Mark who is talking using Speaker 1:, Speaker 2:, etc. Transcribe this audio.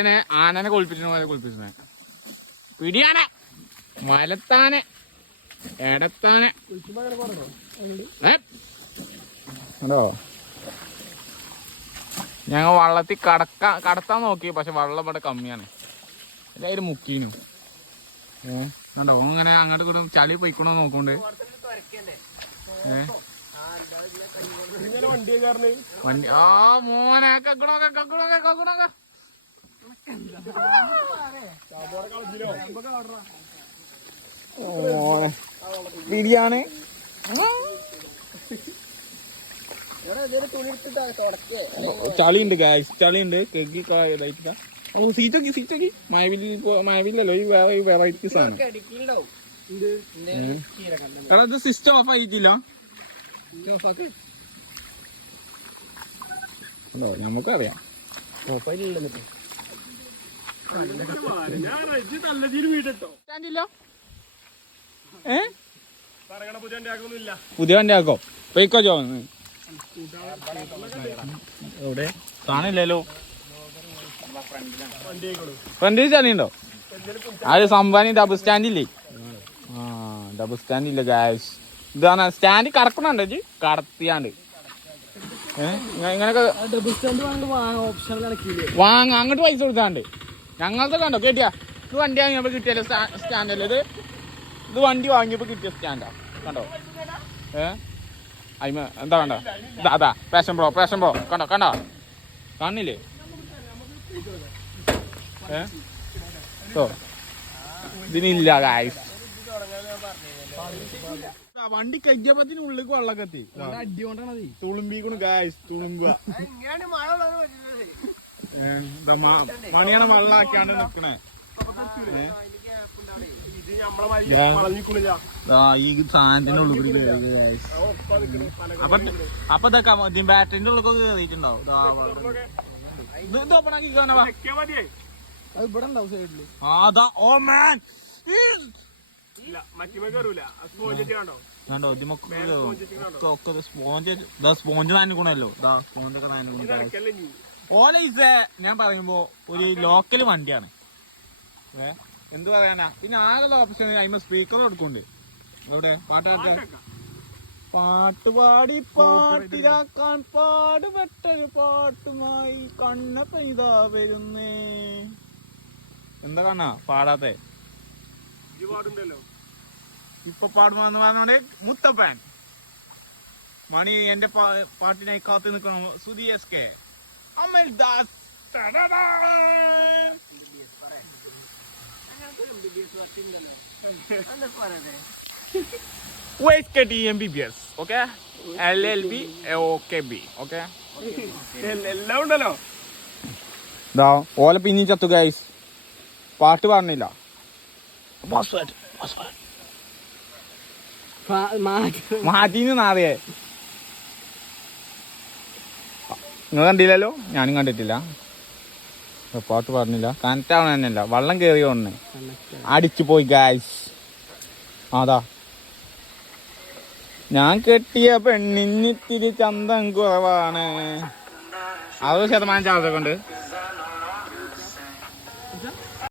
Speaker 1: ഇതിനെ ആനനെ കൊളിപ്പിച്ചു പോലെ കൊളിപ്പിച്ചു പിടിയാന മലത്താനെ എടത്താനെ. ഏ? കണ്ടോ ഞങ്ങൾ വള്ളത്തിൽ കടക്ക കടത്താൻ നോക്കി പക്ഷെ വള്ളം ഇവിടെ കമ്മിയാണ്. എല്ലാവരും മുക്കീനു. ഏ? കണ്ടോ? അങ്ങനെ ഇങ്ങനെ അങ്ങോട്ട് കൂടെ ചളി പൊയ്ക്കണോ നോക്കണ്ട്. ഏ?
Speaker 2: വണ്ടി
Speaker 1: ആ മോനെ കക്കണോ കക്കണോ കക്കണോക്ക ബിരിയാണി. ചളിയുണ്ട് ഗായ്സ് ചളിയുണ്ട്. കെക്കി ഇതായിട്ടാ ഓ സീറ്റോക്കി സീറ്റോക്കി മഴവില്ലിൽ പോ- മഴവില്ലല്ലോ. ഈ വേറെ ഈ വെറൈറ്റീസ് ആണ് എടാ ഇത് സിസ്റ്റം ഓഫ് ആയിട്ടില്ല. നമുക്കറിയാം.
Speaker 2: ഞാൻ ഇത്. പുതിയ വണ്ടി
Speaker 1: ആക്കോ? പോയിക്കോ ജോ. എവിടെ? കാണില്ലല്ലോ. ഫ്രണ്ടിൽ ചളിയുണ്ടോ ആ ഒരു സംഭാനി ഡബിൾ സ്റ്റാൻഡ് ഇല്ലേ? ആ ഡബിൾ സ്റ്റാൻഡ് ഇല്ല ഗാഷ് ഇതാണ്. സ്റ്റാൻഡ് കറക്കണുണ്ടോ ജി? കടത്തിയാണ്ട്.
Speaker 2: ഏഹ് ഇങ്ങനെയൊക്കെ
Speaker 1: വാങ്ങ. അങ്ങോട്ട് പൈസ കൊടുത്താണ്ട്. ഞങ്ങളത്തെ കണ്ടോ? കേട്ടിയാ? ഇത് വണ്ടി വാങ്ങിയപ്പോ കിട്ടിയല്ലോ സ്റ്റാൻഡല്ലേ ഇത്? ഇത് വണ്ടി വാങ്ങിയപ്പോ കിട്ടിയ സ്റ്റാൻഡാ. കണ്ടോ? ഏ? അയിമ എന്താ കണ്ടോ? ഇതാ അതാ പാഷൻ പ്രോ പാഷൻ പ്രോ കണ്ടോ കണ്ടോ? കാണില്ലേ? ഏ? ഓ. ഇതിനില്ല ഗായ്സ് വണ്ടി കയ്യപ്പത്തിന് ഉള്ളിലേക്ക് വെള്ളമൊക്കെ എത്തി.
Speaker 2: അടി കൊണ്ടാണത്.
Speaker 1: തുളുമ്പിക്കണു ഗായ്സ് തുളുമ്പുക. മണിയാണ് വെള്ളാക്കിയാണ്ട് നിക്കണേ.
Speaker 2: ഇത് നമ്മളെ
Speaker 1: ഞാൻ-
Speaker 2: വളഞ്ഞിക്കുള്ളില്ല
Speaker 1: ദാ ഈ സാധനത്തിന്റെ ഉള്ളിൽ കൂടി. അപ്പൊ അപ്പൊ ഇതൊക്കെ ബാറ്ററിന്റെ ഉള്ളിൽ വെള്ളം. ഇത് ഓപ്പൺ ആക്കി കാണാ
Speaker 2: മതിയേ. അത് ഇവിടെ ഉണ്ടാവും സൈഡിൽ
Speaker 1: അതാ ഓ മാൻ
Speaker 2: ഇല്ല മറ്റിമ കയറൂല സ്പോഞ്ച് കണ്ടോ?
Speaker 1: ഇതിമൊക്കെ സ്പോഞ്ച് ദാ സ്പോഞ്ച് നനക്കണല്ലോ ദാ സ്പോഞ്ച് ഒക്കെ നനക്കണു ഓല ഇസ് ഞാൻ പറയുമ്പോ ഒരു ലോക്കൽ വണ്ടിയാണ്. ഏ? എന്ത് പറയാനാ? പിന്നെ ആകെയുള്ള ഓപ്ഷൻ അതിന് സ്പീക്കർ കൊടുക്കുന്നുണ്ട്. എവിടെ? പാട്ടാക്കാൻ പാട്ട് പാടി പാട്ടിലാക്കാൻ പാടുപെട്ടൊരു പാട്ടുമായി കണ്ണ പെയ്താ വരുന്നേ. എന്താ കണ്ണാ? പാടാത്തെ. ഇപ്പൊ പാടുമെന്ന് പറഞ്ഞോണ്ട് മുത്തപ്പൻ. മണി എന്റെ പാട്ടിനായി കാത്തു നിൽക്കണം Sudhi S K Amal Das T M B B S okay L L B O K B okay
Speaker 2: എല്ലാം ഉണ്ടല്ലോ.
Speaker 1: ഇതാ ഓല പിന്നെയും ചത്തു ഗൈസ് പാട്ട് പറഞ്ഞില്ല. മാറ്റി നാറിയേ. നിങ്ങൾ കണ്ടില്ലല്ലോ? ഞാനും കണ്ടിട്ടില്ല. പാട്ട് പറഞ്ഞില്ല. കണക്റ്റ് ആവണ തന്നെയല്ല. വെള്ളം കയറി ഒന്ന് അടിച്ചു പോയി ഗായ്സ് അതാ ഞാൻ കെട്ടിയ പെണ്ണിന്നിത്തിരി ചന്തം കുറവാണ്. അറുപത് ശതമാനം ചാർജൊക്കെ ഉണ്ട്.